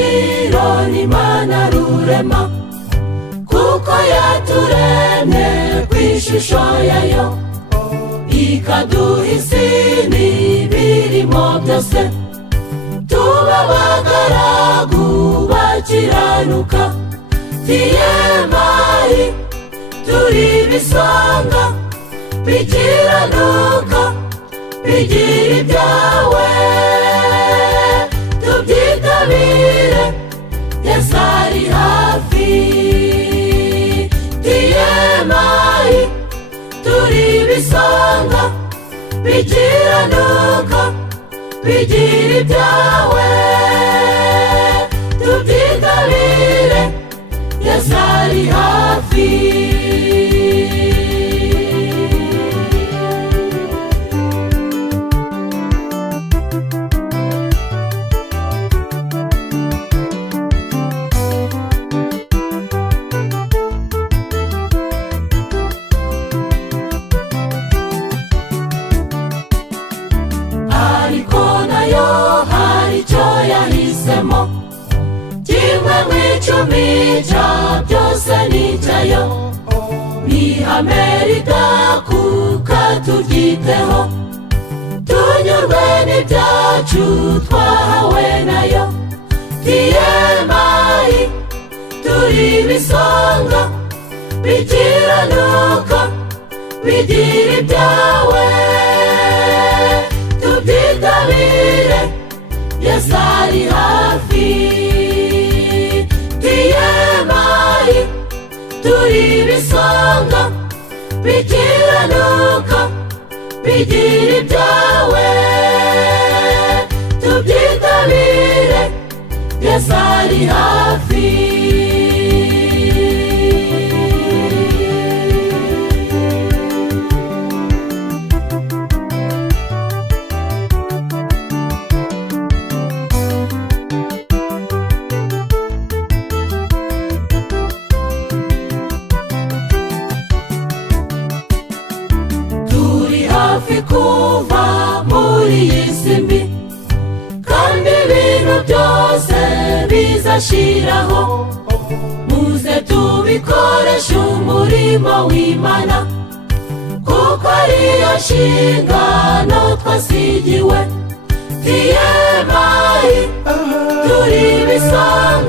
agaciro n'Imana rurema, kuko yaturemye ku ishusho yayo, ikaduha isi n'ibirimo byose, tuba abagaragu bakiranuka. TMI turi ibisonga bikiranuka, bigira ibyawe, tubyitabire, Yesu ari hafi. TMI turi ibisonga bikiranuka, bigira ibyawe, tubyitabire, Yesu ari hafi. Ariko nayo hari icyo yahisemo, kimwe mu icumi cya byose ni icyayo, n'ihame ridakuka turyiteho, tunyurwe n'ibyacu twahawe nayo. TMI turi ibisonga bikiranuka, bigira ibyawe, tubyitabire, Yesu ari hafi. TMI turi ibisonga bikiranuka, bigira ibyawe, tubyitabire, Yesu ari hafi. Kuva muri iyi si mbi, kandi ibintu byose bizashiraho, muze tubikoreshe umurimo w'Imana, kuko ariyo nshingano twasigiwe. TMI turi ibisonga